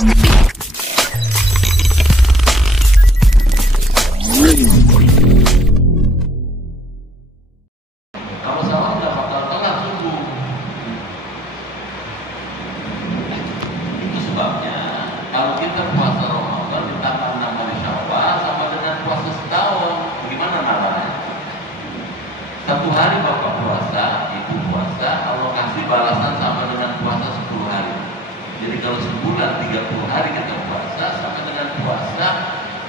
Kalau sawah nggak bakal telat subuh. Itu sebabnya kalau kita puasa Ramadan ditambah 6 hari Syawal sama dengan puasa setahun. Bagaimana namanya? Satu hari bapak puasa, ibu puasa, Allah kasih balasan sama dengan puasa 10 hari. Jadi kalau sebulan 30 hari kita puasa sama dengan puasa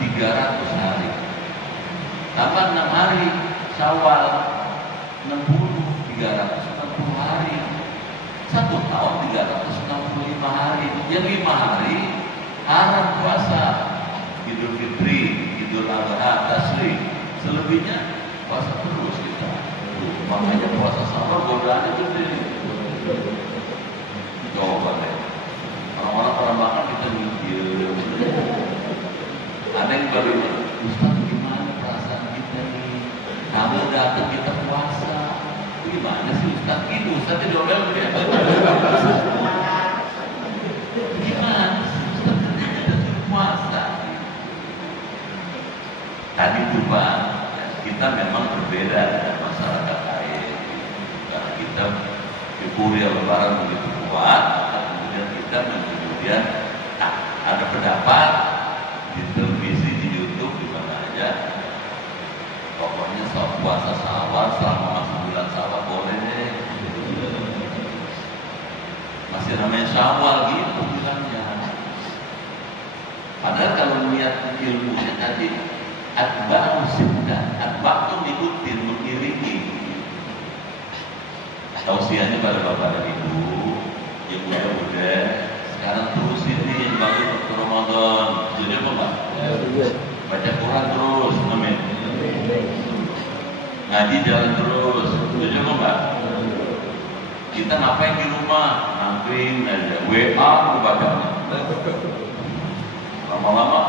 300 hari. Tambah 6 hari Syawal 60, 360 hari. Satu tahun 365 hari. Yang 5 hari haram puasa. Idul Fitri, Idul Adha, Tasyrik. Selebihnya puasa terus kita. Makanya puasa sabar godaannya gede. Coba deh. Orang-orang pada makan kita mikir. Ada yang baru, Ustaz gimana perasaan kita nih? Kamu datang kita puasa. Gimana sih Ustaz? Gitu, Ustaz diomel dia. Gimana sih Ustaz? Kita suruh puasa. Tadi tuh Pak, kita memang berbeda dengan masyarakat lain. Karena kita euforia lebaran begitu kuat, kemudian kita kemudian ada pendapat di televisi, di YouTube, di mana aja. Pokoknya soal puasa Syawal selama masih bulan Syawal boleh deh. Masih namanya Syawal gitu bilangnya. Padahal kalau melihat ilmunya tadi atba'u sittah, atba' itu ngikutin, mengiringi. Tausiahnya pada bapak dan ibu yang muda-muda sekarang terus ini yang baru ke Ramadan. Jadi apa Pak? Baca Quran terus, amin. Ngaji jalan terus, jadi apa Pak? Kita ngapain di rumah? Nangkring aja, WA bacanya. Lama-lama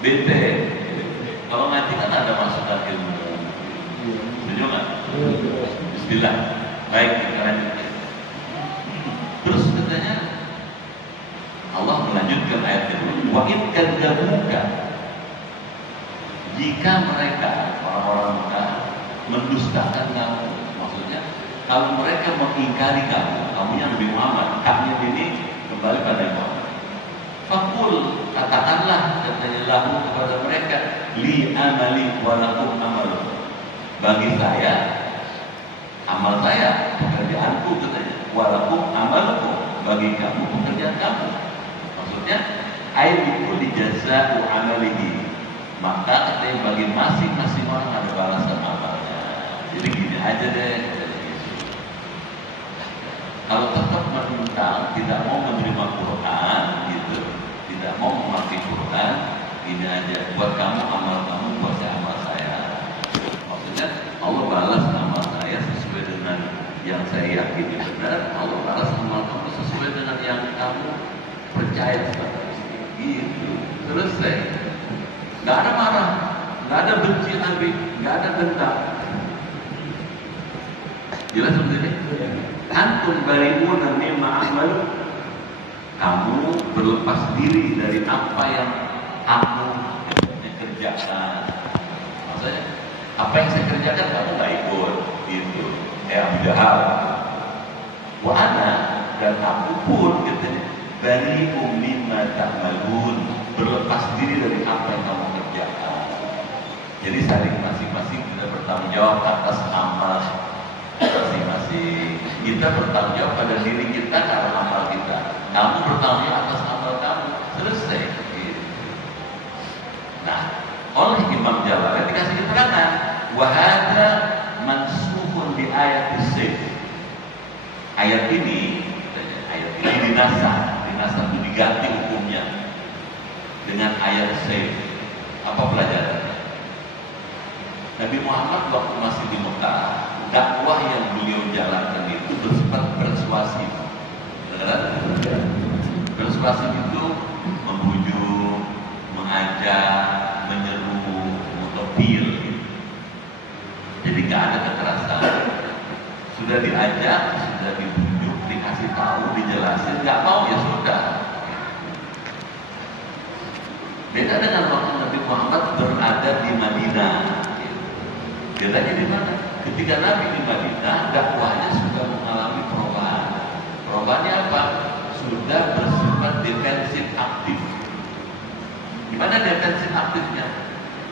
bete. Kalau ngaji kan ada masukan ilmu. Setuju nggak? Bismillah. Baik, kita lanjutkan. Terus katanya Allah melanjutkan ayat itu. Wa in kadzabuka, jika mereka orang-orang Mekah mendustakan kamu, maksudnya kalau mereka mengingkari kamu, kamunya Nabi Muhammad, kamu ini kembali pada Muhammad. Fakul, katakanlah katanya lahu kepada mereka, li amali walakum amalukum. Bagi saya, amal saya, pekerjaanku katanya, walakum amalukum, bagi kamu pekerjaan kamu. Maksudnya, ainiku dijaza'u amalihi. Maka katanya bagi masing-masing orang ada balasan amalnya. Jadi gini aja deh. Kalau tetap menentang, tidak mau menerima Quran, gitu, tidak mau memakai Quran, ini aja. Buat kamu amal kamu, buat saya amal saya. Maksudnya Allah balas amal saya sesuai dengan yang saya yakini benar. Allah balas amal kamu sesuai dengan yang kamu percaya sebagai istri. Gitu. Selesai. Nggak ada marah, nggak ada benci Nabi, nggak ada dendam. Jelas seperti ini? Antum bari'una mimma amalu. Kamu berlepas diri dari apa yang aku kerjakan. Maksudnya, apa yang saya kerjakan kamu nggak ikut, gitu. Abu Jahal. Wa ana, dan aku pun katanya bari'um mimma ta'malun, berlepas diri dari apa yang kamu kerjakan. Jadi saling masing-masing kita bertanggung jawab atas amal masing-masing. Kita bertanggung jawab pada diri kita karena amal kita. Kamu bertanggung jawab atas amal kamu. Selesai. Gitu. Nah, oleh Imam Jalalain dikasih keterangan, wahada mansukhun di ayat as-sayf. Ayat ini dinasah itu diganti hukumnya dengan ayat sayf. Apa pelajarannya? Nabi Muhammad waktu masih di Mekah, dakwah yang beliau jalankan itu bersifat persuasif. Persuasif itu membujuk, mengajak, menyeru, mengepil. Jadi gak ada kekerasan. Sudah diajak, sudah dibujuk, dikasih tahu, dijelasin, nggak mau ya sudah. Bedanya di mana? Ketika Nabi di Madinah, dakwahnya sudah mengalami perubahan. Perubahannya apa? Sudah bersifat defensif aktif. Gimana defensif aktifnya?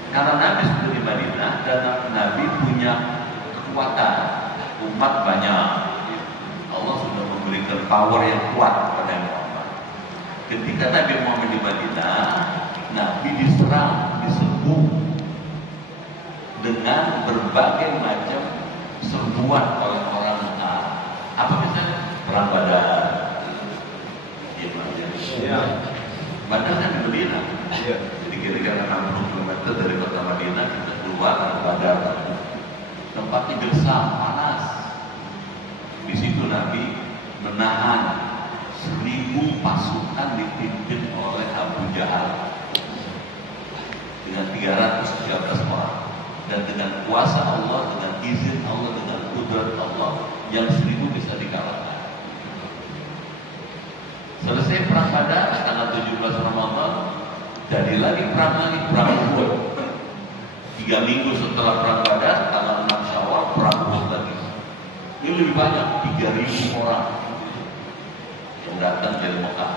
Karena Nabi sudah di Madinah dan Nabi punya kekuatan, umat banyak. Allah sudah memberikan power yang kuat kepada Muhammad. Ketika Nabi Muhammad di Madinah, Nabi diserang, diserbu dengan berbagai macam serbuan oleh orang Arab. Apa misalnya? Perang Badar. Ya. Badar kan di Madinah. Ya. Jadi kira-kira 60 km dari kota Madinah kita keluar ke Badar. Tempatnya gersam, panas. Di situ Nabi menahan 1000 pasukan dipimpin oleh Abu Jahal dengan 313 orang. Dan dengan kuasa Allah, dengan izin Allah, dengan kudrat Allah, yang 1000 bisa dikalahkan. Selesai perang Badar tanggal 17 Ramadan, jadi lagi perang Uhud. 3 minggu setelah perang Badar, tanggal 6 Syawal, perang Uhud lagi. Ini lebih banyak, 3000 orang yang datang dari Mekah.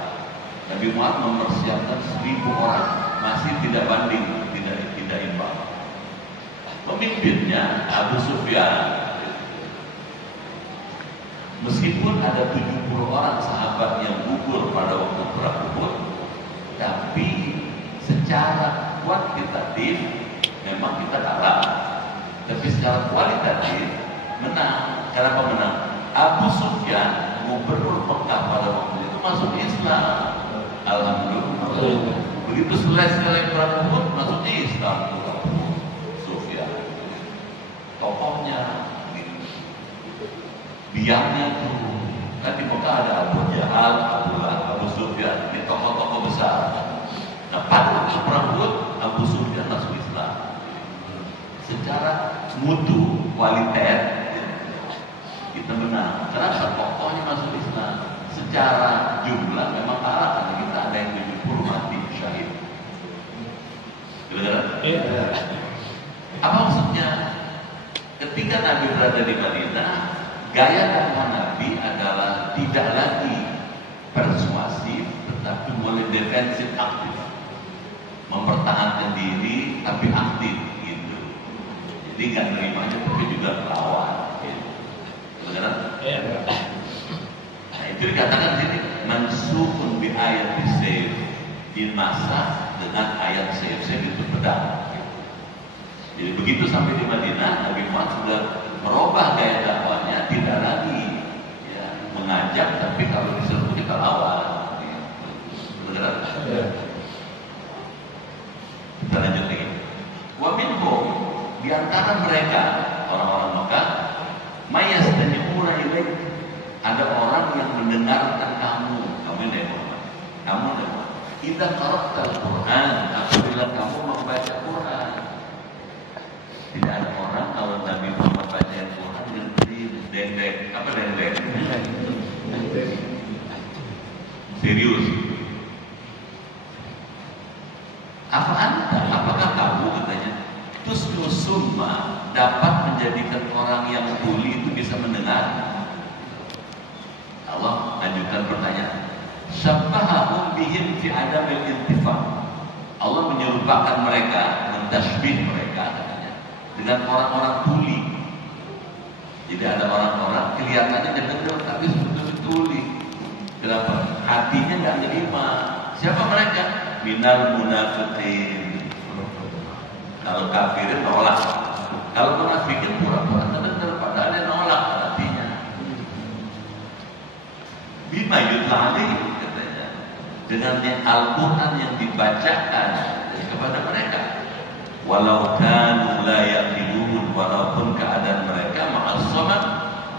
Nabi Muhammad mempersiapkan 1000 orang, masih tidak banding, tidak imbang. Pemimpinnya Abu Sufyan. Meskipun ada 70 orang sahabat yang gugur pada waktu perang Uhud, tapi secara kuantitatif memang kita kalah. Tapi secara kualitatif menang. Kenapa menang? Abu Sufyan, gubernur Mekah pada waktu itu, masuk Islam. Alhamdulillah. Begitu selesai perang Uhud, masuk Islam. Tokohnya, biangnya tuh kan di Mekah ada Abu Jahal, Abu Lahab, Abu Sufyan, ini tokoh-tokoh besar. Nah pada waktu perang Uhud, Abu Sufyan masuk Islam. Secara mutu, kualitas kita menang. Kenapa tokohnya masuk Islam? Secara jumlah memang kalah karena kita ada yang 70 mati syahid. Gila-gila? Iya. Apa maksudnya? Ketika Nabi berada di Madinah, gaya dakwah Nabi adalah tidak lagi persuasif, tetapi mulai defensif aktif, mempertahankan diri tapi aktif gitu. Jadi nggak nerimanya tapi juga melawan. Gitu. Benar? Ya. Nah itu dikatakan di sini mansukun bi ayat sayf, dimasak dengan ayat sayf itu pedang. Jadi begitu sampai di Madinah, Nabi Muhammad sudah merubah gaya dakwahnya, tidak lagi ya, mengajak, tapi kalau disuruh kita lawan. Benar? Ya. Kita lanjut lagi. Wa minhum, di antara mereka orang-orang Mekah, mayastami'una ilaik, ada orang yang mendengarkan kamu ini Muhammad. Kamu Muhammad. Idza qara'tal Qur'an, apabila kamu membaca Quran. Tidak ada orang kalau Nabi Muhammad baca Al-Quran ngerti dendek. Apa dendek? Serius. Apakah kamu katanya tusnu summa dapat menjadikan orang yang tuli itu bisa mendengar? Allah lanjutkan pertanyaan. Syabbahahum bihim fi adamil intifa. Allah menyerupakan mereka, mentasbih mereka dengan orang-orang tuli. Jadi ada orang-orang kelihatannya dengar tapi sebetulnya tuli. Kenapa? Hatinya nggak nerima. Siapa mereka? Minal munafiqin. Kalau kafirin nolak. Kalau munafikin pura-pura terdengar padahal dia nolak hatinya. Bima yutlali katanya. Dengan Al-Quran yang dibacakan kepada mereka. Walau kanu la yaqilun, walaupun keadaan mereka ma'as-samad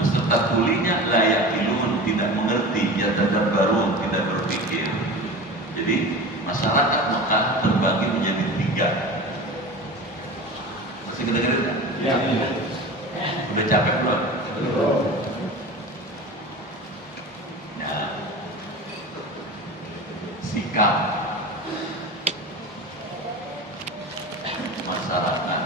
beserta tulinya la yaqilun, tidak mengerti, yatadabbarun, tidak berpikir. Jadi masyarakat Mekah terbagi menjadi 3. Masih kedengeran kan? Ya. Udah capek belum? Belum. Nah, sikap masyarakat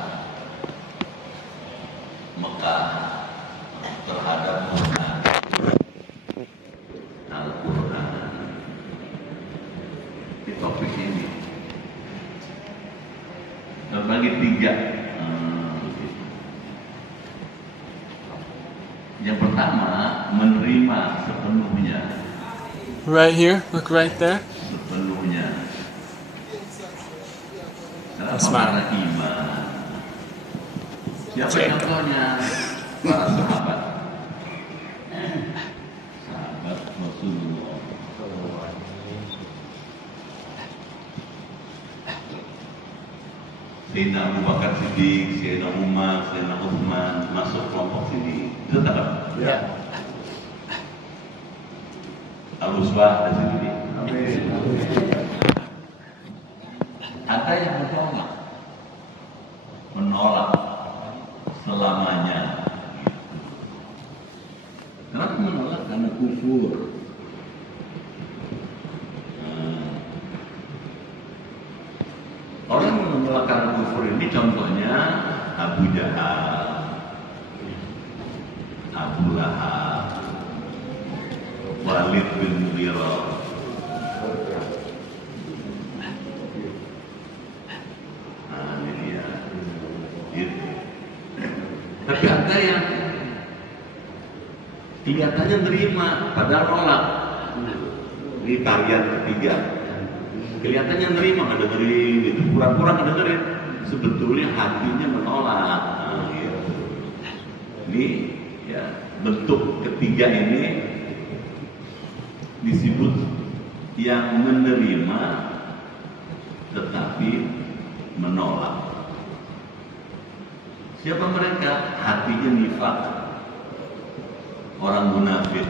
di topik ini. Terbagi 3. Yang pertama, menerima sepenuhnya. Right here, look right there. Sepenuhnya. That's Karena iman. Siapa contohnya? Para sahabat. Sahabat Rasulullah. Sayyidina Abu Bakar Siddiq, Sayyidina Umar, Sayyidina Utsman masuk kelompok sini. Itu tak? Ya. Al-Uswah dari sini. Ada yang menolak selamanya. Kenapa menolak? Karena kufur. Orang yang menolak karena kufur ini contohnya Abu Jahal, Abu Lahab, Walid bin Mughirah. Nah, ini dia. Gitu. Tapi ada yang kelihatannya nerima, padahal nolak. Ini tarian ketiga. Kelihatannya nerima, ngedengerin, itu pura-pura ngedengerin. Sebetulnya hatinya menolak. Nah, gitu. Ini ya bentuk ketiga ini disebut yang menerima tetapi menolak. Siapa mereka? Hatinya nifak, orang munafik.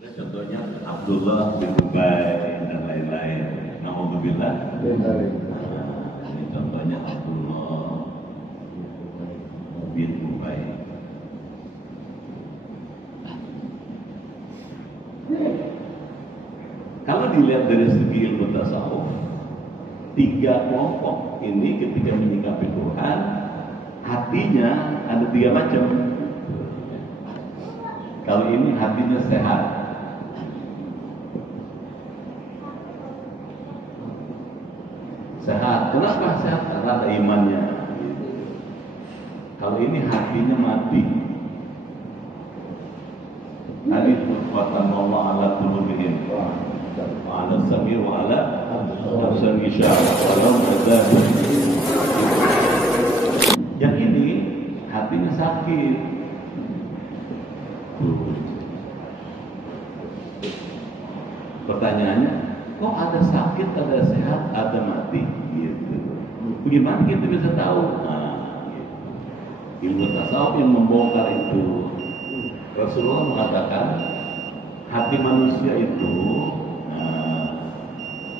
Ada contohnya Abdullah bin Ubay dan lain-lain. Na'udzubillah. Ini contohnya Abdullah bin Ubay. Kalau dilihat dari segi ilmu tasawuf, 3 kelompok ini ketika menyikapi Quran, hatinya ada 3 macam. Kalau ini hatinya sehat, sehat. Kenapa sehat? Karena ada imannya. Kalau ini hatinya mati. Hadis kekuatan Allah ala qulubihim wa ala sam'i wa ala absar isyarah walau adzab. Yang ini hatinya sakit. Pertanyaannya, kok ada sakit, ada sehat, ada mati? Gitu. Bagaimana kita bisa tahu? Nah, gitu. Ilmu tasawuf yang membongkar itu. Rasulullah mengatakan hati manusia itu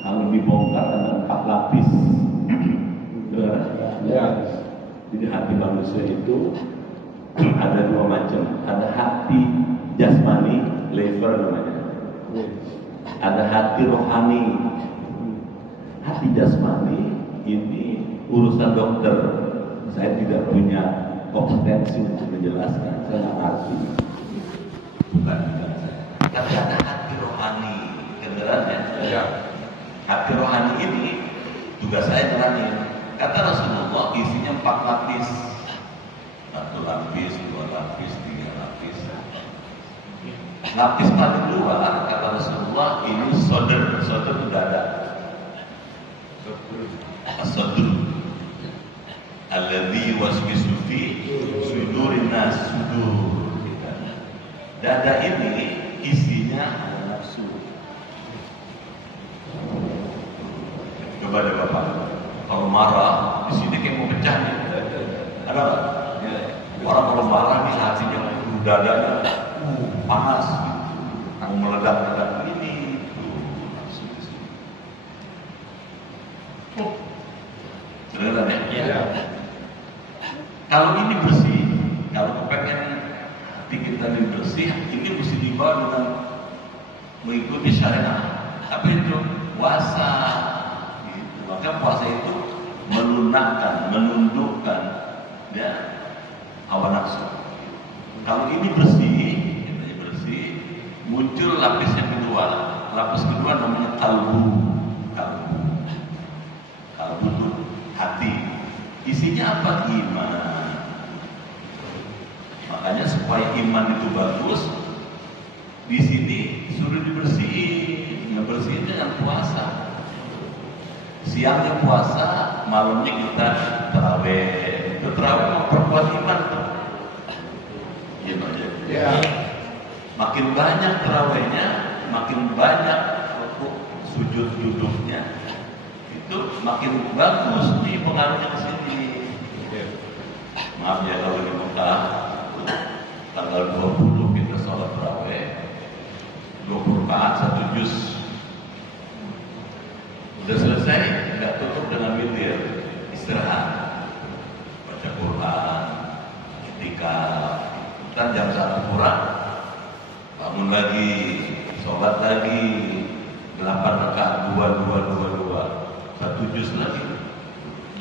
kalau dibongkar ada 4 lapis. Ya. Jadi hati manusia itu ada 2 macam. Ada hati jasmani, liver namanya. Ada hati rohani. Hati jasmani ini urusan dokter. Saya tidak punya kompetensi untuk menjelaskan. Saya nggak ngerti. Bukan saya. Tapi ada hati rohani, kedengarannya. Ya. Hati rohani ini juga saya jalanin. Kata Rasulullah isinya 4 lapis. 1 lapis, 2 lapis, 3 lapis. Lapis paling luar kata Rasulullah ini sodr. Sodr itu dada. As-sodr alladzi waswisu fi sudurin nas. Sudur. Dada ini isinya nafsu. Coba deh Bapak, kalau marah di sini kayak mau pecah nih. Ada nggak? Orang kalau marah di hatinya, dadanya panas, mau meledak-ledak ini. Beneran ya? Ya. Kalau ini bersih, kalau pengen hati kita ini bersih, ini mesti dibawa dengan mengikuti syariat. Tapi itu puasa, gitu. Maka puasa itu melunakkan, menundukkan ya hawa nafsu. Kalau ini bersih, muncul lapis yang kedua. Lapis kedua Isinya apa? Iman. Makanya supaya iman itu bagus, di sini suruh dibersihin. Ngebersihin dengan puasa. Siangnya puasa, malamnya kita tarawih. Itu tarawih memperkuat iman tuh. Gitu aja. Ya. Makin banyak tarawihnya, makin banyak sujud duduknya. Itu makin bagus nih pengaruhnya ke sini. Maaf ya kalau di Mekah tanggal 20 kita sholat tarawih 20 rakaat 1 juz. Udah selesai, nggak tutup dengan witir, istirahat, baca Quran, i'tikaf. Ntar jam 1 kurang bangun lagi, sholat lagi 8 rakaat 2 1 juz lagi.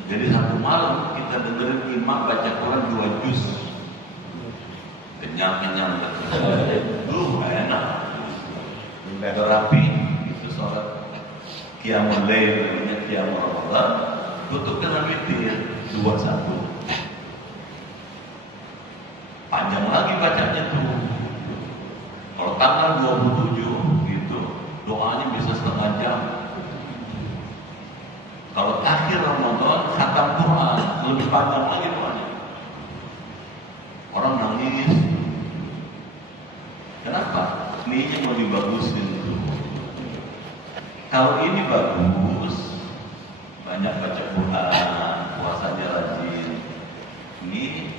Jadi satu malam kita dengerin imam baca Quran 2 juz. Kenyang-kenyang dulu enak. Terapi itu sholat qiyamul lail, namanya qiyamul Ramadan, tutup dengan witir 21. Panjang lagi bacanya tuh. Kalau tanggal 27 gitu, doanya bisa setengah jam. Kalau akhir Ramadan, khatam Quran lebih panjang lagi doanya. Orang nangis. Kenapa? Niatnya mau dibagusin tuh. Kalau ini bagus, banyak baca Quran, puasanya rajin. Ini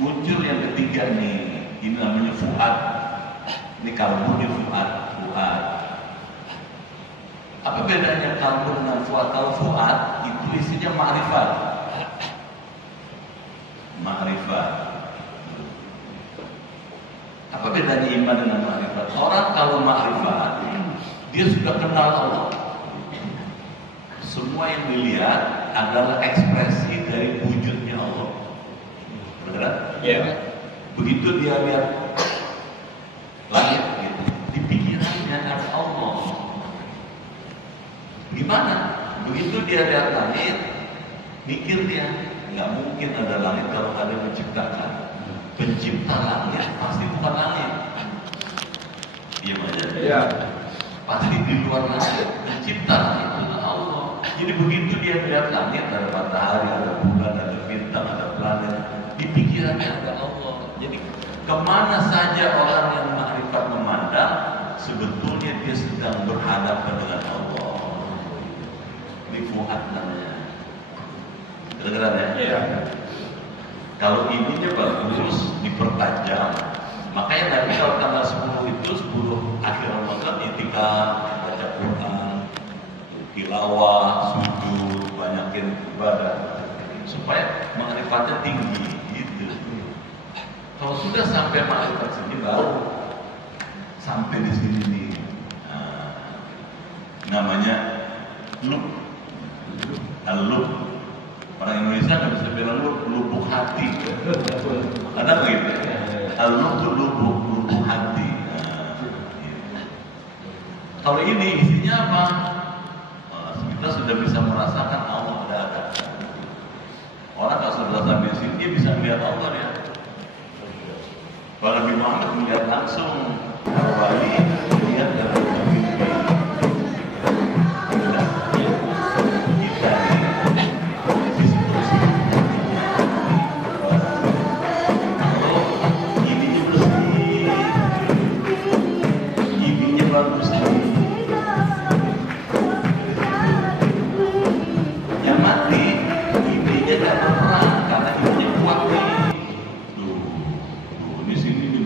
muncul yang ketiga nih. Ini namanya fuad. Ini kalbunya fuad. Apa bedanya kalbu dengan fuad? Kalau fuad itu isinya ma'rifat. Apa bedanya iman dengan ma'rifat? Orang kalau ma'rifat, dia sudah kenal Allah. Semua yang dilihat adalah ekspresi dari wujudnya Allah. Benar? Iya. Begitu dia lihat langit gitu, di pikirannya ada Allah. Gimana? Begitu dia lihat langit, mikir dia, nggak mungkin ada langit kalau ada yang menciptakan. Pencipta langit pasti bukan langit. Iya benar. Iya. Pasti di luar langit. Pencipta langit adalah Allah. Jadi begitu dia lihat langit, ada matahari, ada bulan, ada bintang, ada planet, di pikirannya ada Allah. Jadi kemana saja orang yang ma'rifat memandang, sebetulnya dia sedang berhadapan dengan Allah. Ini fuad namanya. Kedengeran ya? Iya. Kalau ininya bagus, dipertajam. Makanya Nabi kalau tanggal 10 itu, 10 akhir Ramadan, i'tikaf, baca Quran, tilawah, sujud, banyakin ibadah, supaya ma'rifatnya tinggi gitu. Kalau sudah sampai ma'rifat sini, baru sampai di sini nih. Namanya lub. Al-lub. Orang Indonesia nggak bisa bilang lubuk hati. Ada begitu? Al-lub itu lubuk hati. Kalau ini isinya apa? Kita sudah bisa merasakan Allah ada. Orang kalau sudah sampai sini dia bisa melihat Allah ya. Kalau Nabi Muhammad melihat langsung wali, melihat dalam mimpi.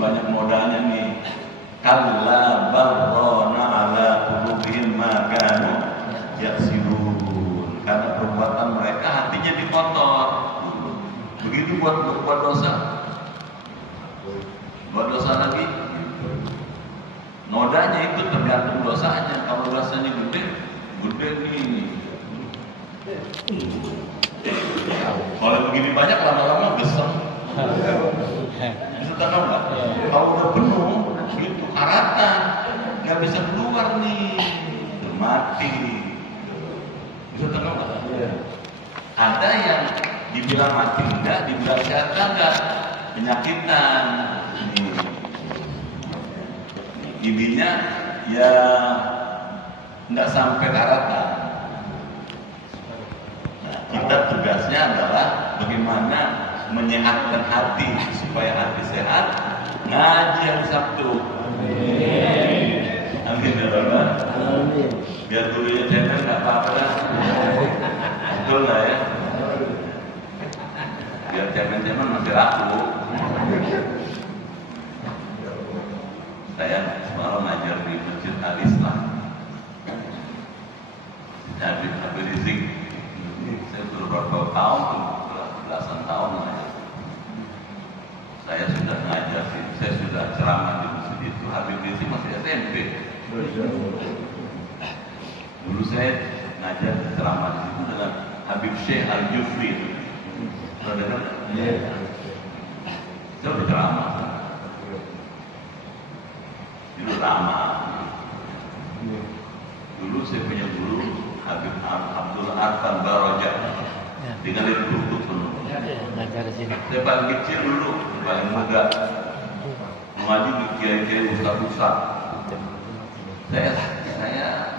Banyak modalnya nih. Kalla barrona ala qulubihim ma kanu yaksibun. Karena perbuatan mereka hatinya dikotor. Begitu buat dosa. Buat dosa lagi. Nodanya itu tergantung dosanya. Kalau dosanya gede nih. Kalau begini banyak lama-lama gesem. Bisa tahu nggak? Kalau udah penuh, itu karatan, nggak bisa keluar nih, mati. Bisa tahu nggak? Ada yang Dibilang mati enggak, dibilang sehat enggak, penyakitan. Intinya ya enggak sampai daratan. Nah, kita tugasnya adalah bagaimana menyehatkan hati supaya hati sehat. Ngaji hari Sabtu. Amin ya Allah. Biar dulunya cemen nggak apa-apa. Betul nggak ya? Biar cemen-cemen masih laku. Saya semalam ngajar di Masjid Al-Islam. Habib Rizik. Saya sudah berapa tahun, belasan tahun ngajar. Saya sudah ngajar, saya sudah ceramah di masjid itu. Habib Rizik masih SMP. Dulu saya ngajar ceramah di situ dengan Habib Syekh Al-Jufri. Pernah dengar? Saya berceramah. Itu lama. Dulu saya punya guru Habib Abdul Arfan Barojah. Dengan itu penuh. Saya paling kecil dulu, paling muda. Mengaji di kiai-kiai ustaz-ustaz. Saya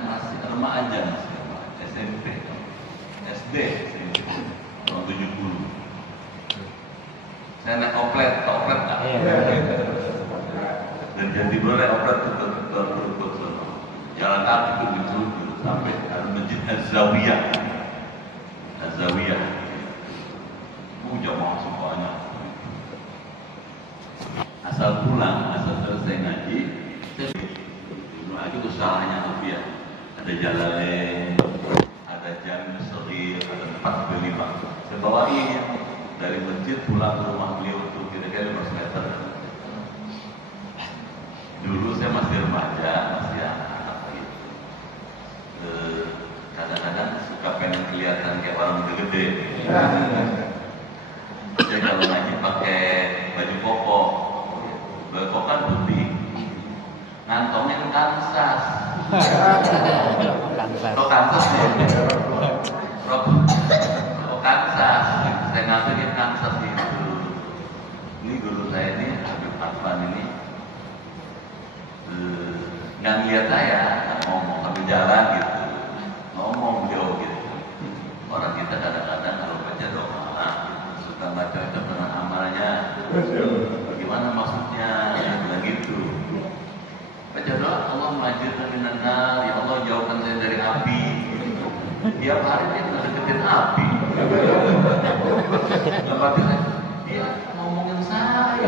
masih remaja, SMP, SD, tahun 70. Saya naik oplet nggak? Dan jadi boleh oplet itu tertutup jalan kaki begitu sampai masjid Az-Zawiyah. Az-Zawiyah. Jamaah semuanya. Asal pulang, asal selesai ngaji, dulu aja usahanya rupiah. Ada Jalalain, ada Jami Sogir, ada 4 saya bawain dari masjid pulang ke rumah beliau untuk kira-kira 5 meter. Dulu saya masih remaja, masih anak gitu. Kadang-kadang suka pengen kelihatan kayak orang gede-gede. Saya kalau ngaji pakai baju koko kan putih, ngantongin Kansas. Kansas ya? Kansas. Saya ngantongin Kansas itu. Ini guru saya ini Habib Arfan ini nggak ngeliat saya, ngomong sambil jalan gitu, ngomong beliau gitu. Orang kita kadang-kadang kalau baca doa suka baca dengan amalnya. Bagaimana maksudnya? Bilang gitu. Baca doa, Allah melahirkan minan nar, ya Allah jauhkan saya dari api. Tiap hari dia ngedeketin api. Lepas itu dia ngomongin saya.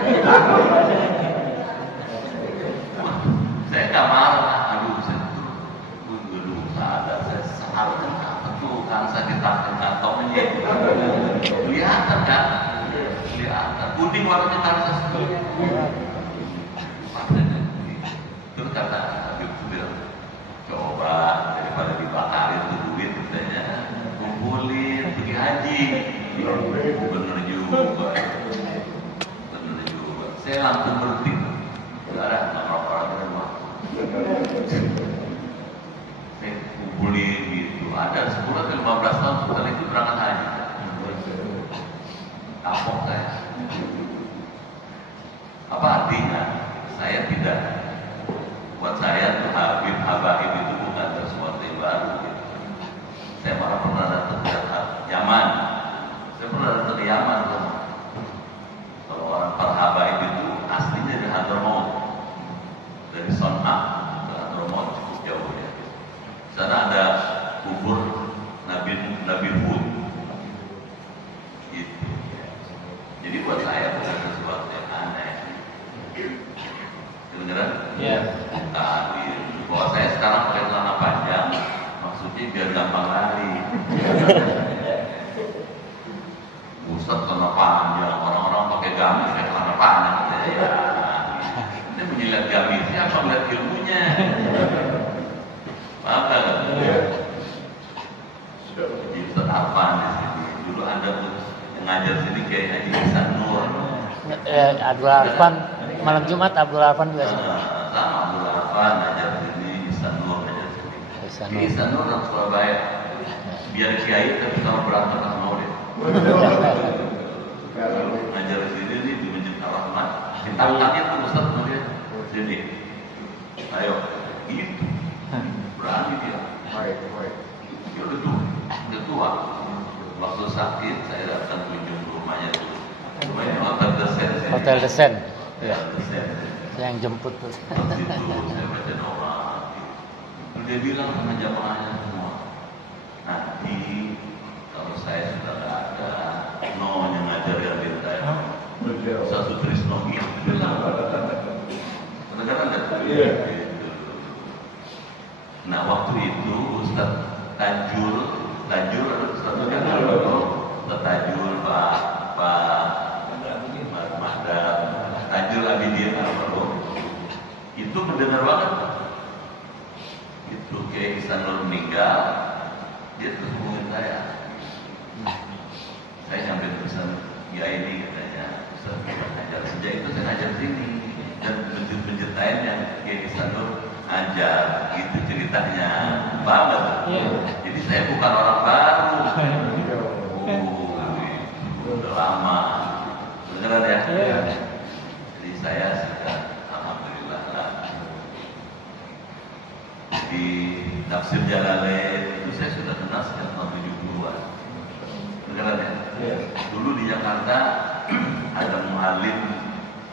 Saya nggak marah. Aduh, saya dulu sadar saya seharusnya apa tuh kan saya ditahan kantongnya. Kelihatan kan? Kelihatan. Kuning warnanya Kansas tuh. Terus kata Habib itu bilang, coba daripada dibakarin tuh duit katanya, kumpulin pergi haji. Bener juga. Saya langsung berhenti. Saudara, nggak merokok lagi di rumah. Saya kumpulin gitu. Ada 10 ke 15 tahun setelah itu berangkat haji. Kapok saya. Apa artinya? Saya tidak, buat saya tuh Habib Habaib itu bukan sesuatu yang baru gitu. Saya malah pernah datang ke Yaman. Saya pernah datang ke Yaman tuh. Kalau orang para Habaib itu aslinya dari Hadramaut, dari Son'a ke Hadramaut cukup jauh ya. Di sana ada kubur Nabi Hud. Gitu. Jadi buat saya bukan sesuatu yang aneh. Kedengeran? Iya. Bahwa saya sekarang pakai celana panjang, maksudnya biar gampang lari. Buset, celana panjang, orang-orang pakai gamis pakai celana panjang. Ya, ini menyilat gamisnya apa melihat ilmunya? Paham nggak? Jadi Ustaz Arfan di sini. Dulu Anda yang ngajar sini kayak Haji Ihsan Nur. Abdul Arfan malam Jumat Abdul Arfan juga sih. Sama Abdul Arfan ngajar sini, Ihsan Nur ngajar sini. Ihsan Nur orang Surabaya. Biar kiai tapi sama berantem sama murid. Ngajar di sini nih di Masjid Ar-Rahman. Ditantangnya tuh Ustaz dia. Sini. Ayo. Gitu. Berani dia. Ya udah tua. Waktu sakit saya datang kunjung ke rumahnya dulu. Rumahnya Hotel Desen. Hotel Desen. Ya. Desen. Saya yang jemput tuh. Waktu itu saya baca doa. Dia bilang sama jamaahnya semua. Nanti kalau saya sudah nggak ada, yang ngajar yang saya. Satu Trisno itu bilang. Kedengaran nggak? Iya. Nah waktu itu Ustaz Tajul atau Ustaz Tajul Pak Madam Tajul Abidin Almarhum itu mendengar banget itu kayak Ihsanul meninggal, dia terus hubungin saya nyampein pesan ya ini katanya Ustaz ngajar, sejak itu saya ngajar sini dan masjid-masjid lain yang kayak Ihsanul ngajar gitu ceritanya banget. Jadi saya bukan orang baru. Udah lama. Beneran ya? Jadi saya sudah alhamdulillah lah. Di Tafsir Jalalain itu saya sudah kenal sejak tahun 70-an. Beneran ya? Dulu di Jakarta ada mu'alim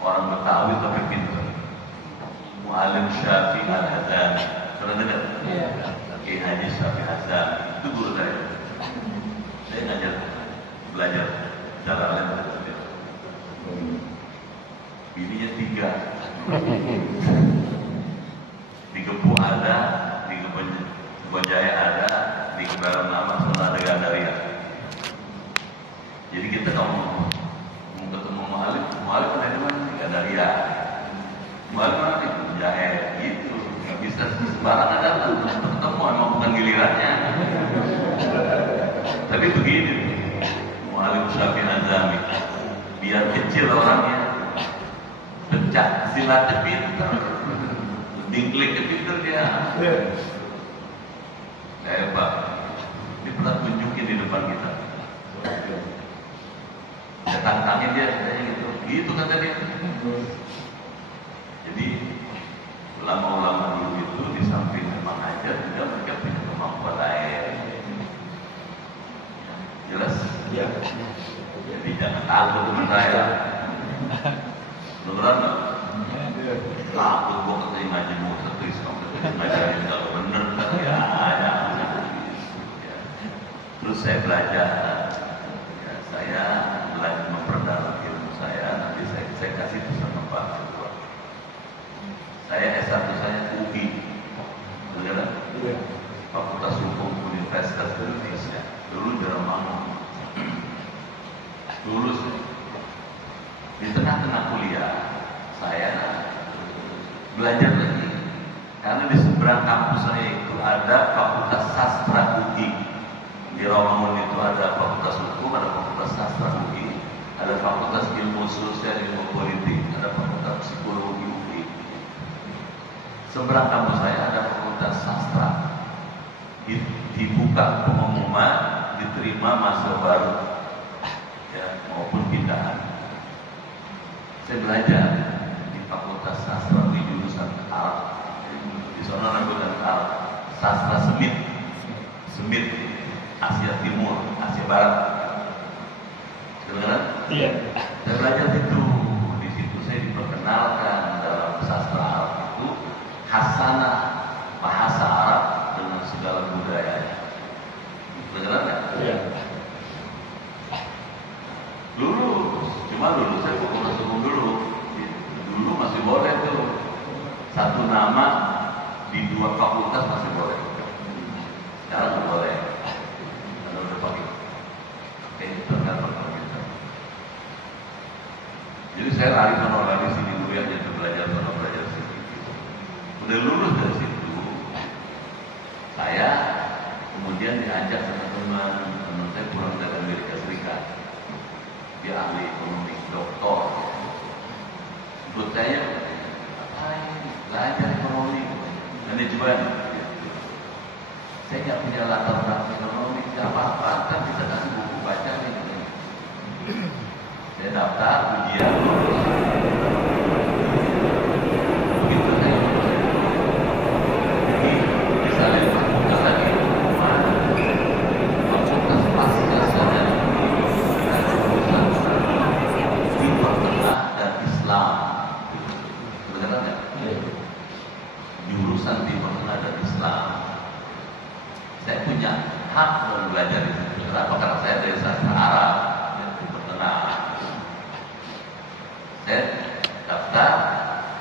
orang Betawi tapi pintar. Mu'alim Syafi'i Al-Hazami. Pernah dengar? Kiai Haji Syafi'i Al-Hazami. Itu guru saya. Saya belajar Jalalain. Bininya 3. Di Kepu ada, di Kebonjaya ada, di Kebaran Lama sama ada Gandaria. Jadi kita kalau mau ketemu mu'alim ada di mana? Di Gandaria. Mu'alim mana di Kebonjaya gitu. Nggak bisa sembarangan datang ketemu, emang bukan gilirannya. Tapi begini, Mu'alim Syafi'i Al-Hazami biar kecil orangnya, pecah silatnya pinter, dingkliknya pinter dia. Hebat. Dia pernah tunjukin di depan kita. Saya tantangin dia, katanya gitu kata dia. Jadi ulama-ulama dulu itu di samping memang ajar juga mereka punya kemampuan lain. Jelas? Ya. Jadi jangan takut dengan saya. Beneran nggak? Takut gua katanya ngaji mau setulis kamu ngajarin kalau bener kan ya. Terus saya belajar. Ya, saya belajar memperdalam ilmu saya. Nanti saya kasih pesan Pak. Saya S1 saya UI. Beneran? Fakultas Hukum Universitas Indonesia. Dulu Jerman. Lulus di tengah-tengah kuliah saya belajar lagi karena di seberang kampus saya itu ada Fakultas Sastra UI. Di Rawamangun itu ada Fakultas Hukum, ada Fakultas Sastra UI, ada Fakultas Ilmu Sosial, Ilmu Politik, ada Fakultas Psikologi UI. Seberang kampus saya ada Fakultas Sastra. Dibuka pengumuman diterima mahasiswa baru maupun pindahan. Saya belajar di Fakultas Sastra di jurusan Arab. Di sana namanya Arab, Sastra Semit, Asia Timur, Asia Barat. Kedengaran? Iya. Saya belajar itu. Di situ saya diperkenalkan dalam sastra Arab itu khasanah bahasa Arab dengan segala budayanya. Kedengaran nggak? Iya. Cuma dulu saya fakultas hukum dulu masih boleh tuh satu nama di 2 fakultas masih boleh. Sekarang nggak boleh karena udah pakai tergantung kita. Jadi saya lari sini dulu ya, jadi belajar sini. Udah lulus dari situ, saya kemudian diajak sama teman saya pulang dari Amerika Serikat. Dia ahli ekonomi, doktor. Menurut saya, belajar ekonomi, manajemen. Saya nggak punya latar belakang ekonomi, nggak apa-apa, kan kita kasih buku baca nih. Saya daftar ujian lulus. Begitu saya lulus. Jadi misalnya fakultas lagi, fakultas pasca sarjana Timur Tengah dan Islam. Kebenaran nggak? Jurusan Timur Tengah dan Islam. Saya punya hak untuk belajar di situ. Kenapa? Karena saya dari sastra Arab dan Timur Tengah. Saya daftar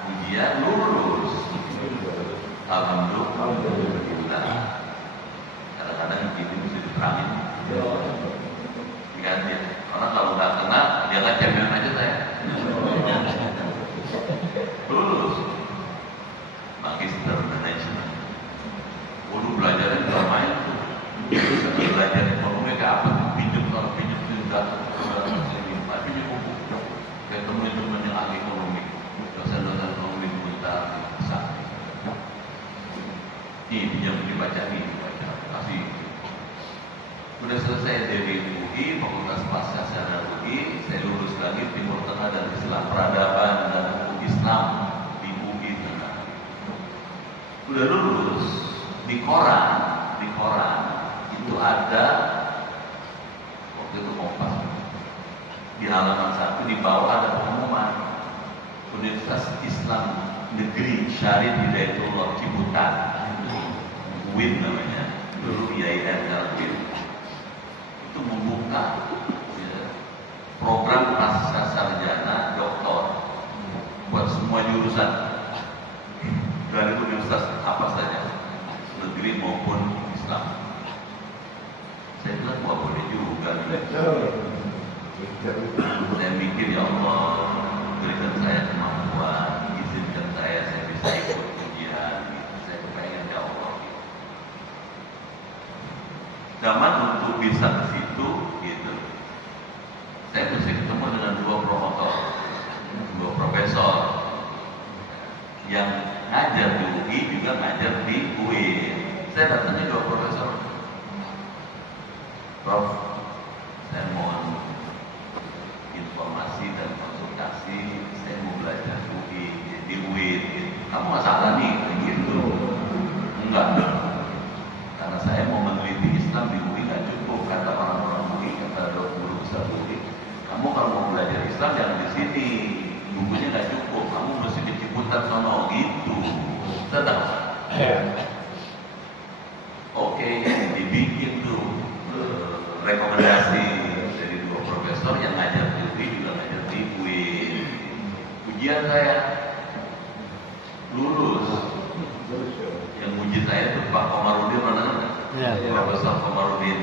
ujian lulus. Alhamdulillah. Kadang-kadang itu bisa diterangin. Diganti. Orang kalau nggak kena, dia nggak cemen aja saya. Lulus. Magister Management. Waduh, belajarnya nggak main tuh. Belajar ekonomi kayak apa? Pinjam itu udah pinjam buku. Kayak teman-teman yang ahli ekonomi, dosen-dosen ekonomi bentar bisa. Nih pinjam dibaca kasih. Udah selesai dari UI, Fakultas Pasca Sarjana UI, saya lulus lagi Timur Tengah dan Islam, Peradaban dan Hukum Islam di UI Tengah. Udah lulus di koran itu ada waktu itu Kompas di halaman 1 di bawah ada pengumuman Universitas Islam Negeri Syarif Hidayatullah Ciputat, UIN namanya dulu, IAIN UIN itu membuka program pasca sarjana doktor buat semua jurusan dari universitas apa saja, negeri maupun Islam. Saya bilang wah boleh juga. Saya mikir ya Allah, berikan saya kemampuan, izinkan saya bisa ikut ujian. Saya kepengen ya Allah. Zaman untuk bisa ke situ gitu. Saya mesti ketemu dengan dua profesor yang ngajar di UI juga ngajar di UIN. Saya datangnya dua profesor. Prof, saya mohon informasi dan konsultasi. Saya mau belajar di UIN. Kamu nggak salah nih, gitu. Enggak. Karena saya mau meneliti Islam di UI nggak cukup. Kata orang-orang UI, kata guru besar UI, kamu kalau mau belajar Islam jangan di sini. Bukunya nggak cukup. Kamu mesti di Ciputat sono gitu. Sedang. Oke, dibikin tuh rekomendasi dari dua profesor yang ngajar di UI juga ngajar di UIN. Ujian saya lulus. Yang uji saya itu Pak Komarudin, mana? Profesor Komarudin.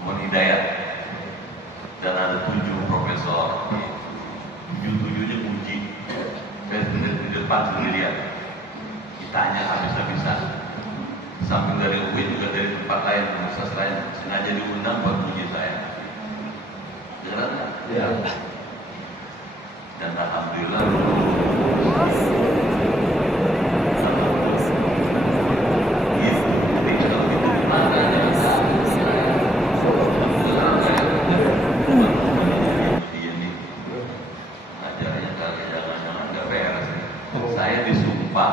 Mohon hidayat. Dan ada 7 profesor. 7-7-nya uji. Saya di depan sendirian. Ditanya habis-habisan. Samping dari UIN juga dari tempat lain, universitas lain, sengaja diundang buat uji saya. Dengar nggak? Ya. Dan alhamdulillah saya disumpah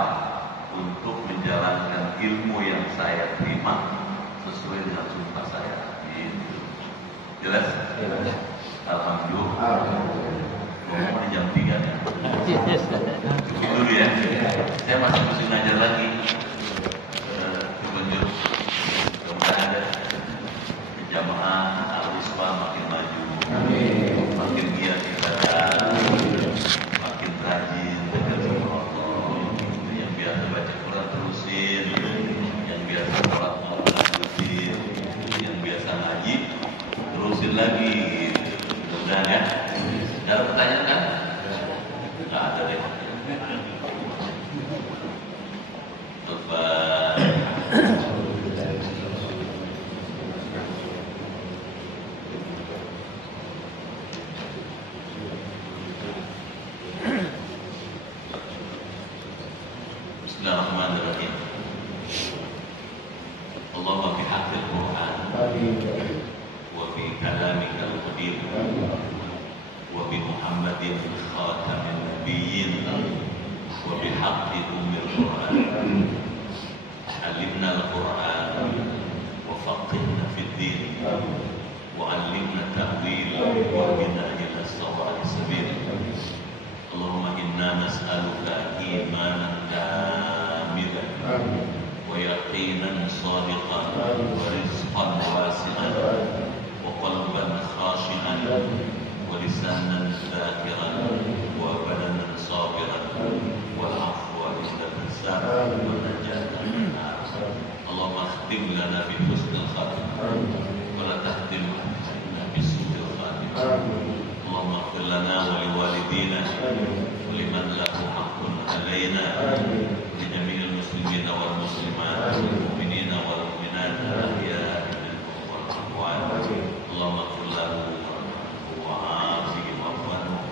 untuk menjalankan ilmu yang saya terima sesuai dengan sumpah saya. Gitu. Jelas? Alhamdulillah. Ngomong di jam 3 ya. Cukup dulu ya. Saya masih mesti ngajar lagi. Tunjuk. Mudah-mudahan ada jamaah al-Islam makin maju. Makin giat ibadah. Makin rajin dengan sama Allah. Yang biasa baca Quran terusin. Yang biasa sholat malam terusin. Yang biasa ngaji terusin lagi. Mudah-mudahan ya. Ada pertanyaan kan? Nggak ada deh. Coba. Bismillahirrahmanirrahim. Allahumma bihaqqil Quran المرسلين وبمحمد خاتم النبيين وبحق أم القرآن علمنا القرآن وفقهنا في الدين وعلمنا التأويل واهدنا إلى الصراط السبيل. اللهم إنا نسألك إيمانا كاملا ويقينا صادقا ورزقا واسعا وقلبا خاشعا ولسانا ذاكرا وبدنا صابرا والعفو عند الحساب والنجاة من النار. اللهم اختم لنا بحسن الخاتمة ولا تختم علينا بسوء الخاتمة. اللهم اغفر لنا ولوالدينا ولمن له حق علينا ولجميع المسلمين والمسلمات والمؤمنين والمؤمنات الأحياء منهم والأموات. اللهم اغفر له وعافه واعف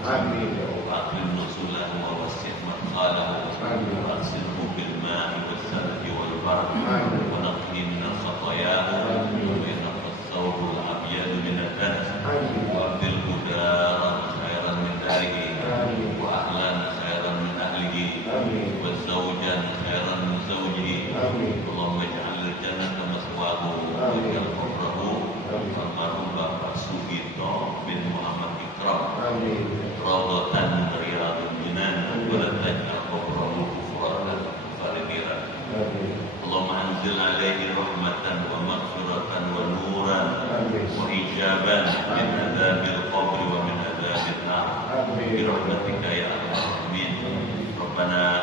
عنه واكرم نزله ووسع مدخله واغسله بالماء والثلج والبرد ونقه من خطاياه وينقى الثوب الابيض من الدنس وابدله دارا خيرا من داره واهلا خيرا من اهله وزوجا خيرا من زوجه. اللهم اجعل الجنه مثواه واجعل قبره almarhum Bapak Sugito bin Muhammad Ikram rawdatan riyadun jinan wa la taj'al qabrahu kufratan fariqiran. Allahumma anzil alaihi rahmatan wa maghfiratan wa nuran wa ijaban min adzabil qabri wa min adzabil nar bi rahmatika ya arhamar rahimin. Rabbana